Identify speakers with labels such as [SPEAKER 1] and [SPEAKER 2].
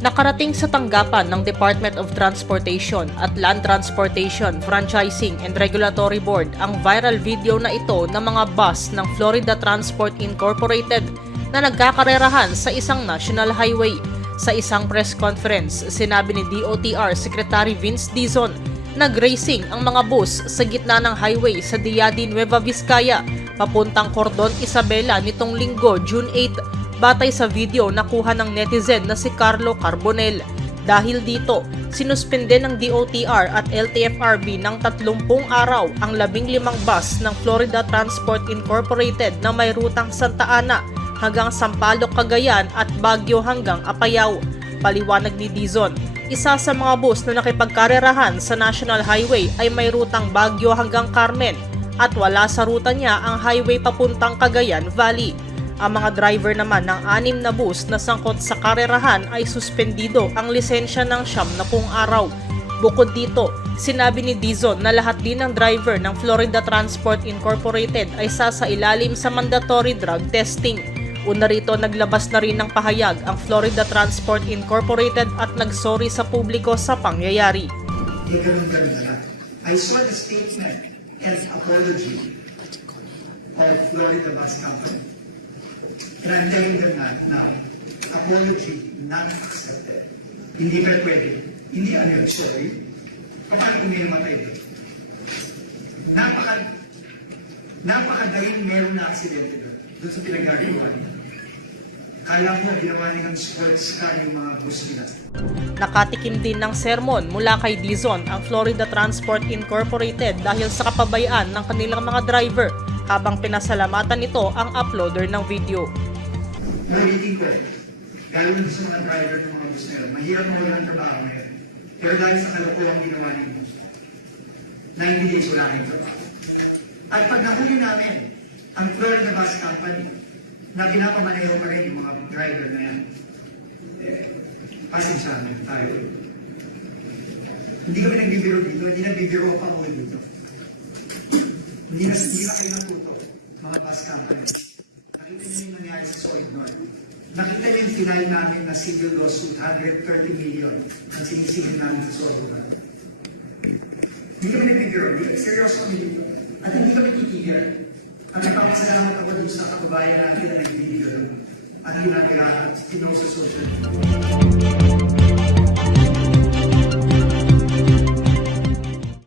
[SPEAKER 1] Nakarating sa tanggapan ng Department of Transportation at Land Transportation Franchising and Regulatory Board ang viral video na ito ng mga bus ng Florida Transport Incorporated na nagkakarerahan sa isang national highway. Sa isang press conference, sinabi ni DOTR Secretary Vince Dizon, nag-racing ang mga bus sa gitna ng highway sa Diadi Nueva Vizcaya papuntang Cordon Isabela nitong linggo, June 8 batay sa video na kuha ng netizen na si Carlo Carbonel. Dahil dito, sinuspende ng DOTR at LTFRB ng 30 araw ang 15 bus ng Florida Transport Incorporated na may rutang Santa Ana hanggang Sampaloc, Cagayan at Baguio hanggang Apayao. Paliwanag ni Dizon, isa sa mga bus na nakipagkarerahan sa National Highway ay may rutang Baguio hanggang Carmen at wala sa ruta niya ang highway papuntang Cagayan Valley. Ang mga driver naman ng anim na bus na sangkot sa karerahan ay suspendido ang lisensya ng siyam na pung araw. Bukod dito, sinabi ni Dizon na lahat din ng driver ng Florida Transport Incorporated ay sasailalim sa mandatory drug testing. Una rito naglabas na rin ng pahayag ang Florida Transport Incorporated at nagsorry sa publiko sa pangyayari.
[SPEAKER 2] I saw the statement and apology of Florida Bus Company. Telling them that now, apology not accepted. Hindi ka pwede. Hindi ano yun, sorry. Paano kung may namatay doon? Napaka, napakadaling meron na aksidente doon. Doon sa pinagagawa niya. Kala mo, ginawa nilang sports car yung mga bus nila.
[SPEAKER 1] Nakatikim din ng sermon mula kay Dizon ang Florida Transport Incorporated dahil sa kapabayaan ng kanilang mga driver habang pinasalamatan nito ang uploader ng video.
[SPEAKER 2] Narinig ko, lalo din sa mga driver ng mga bus na yun, mahirap na wala ng trabaho ngayon. Pero dahil sa kalokohang ginawa ng bus, 90 days wala ng trabaho. At pag nahuli namin, ang Florida Bus Company, na pinapamaneho pa rin yung mga driver na yan, eh, pasensya na tayo. Hindi kami nagbibiro dito, hindi nagbibiro pa ako dito. Hindi hindi na kayo natuto, mga bus company. Nakita niyo yung nangyari sa Soid. Nakita niyo yung final namin na civil lawsuit, 130 million ang sinisingin namin sa Soid North. Hindi kami nagbibiro, hindi seryoso dito. At hindi kami titigil. Ang nagpapasalamat ako dun sa kababayan natin na nagbibiro at hindi nagkakaat, sa social media.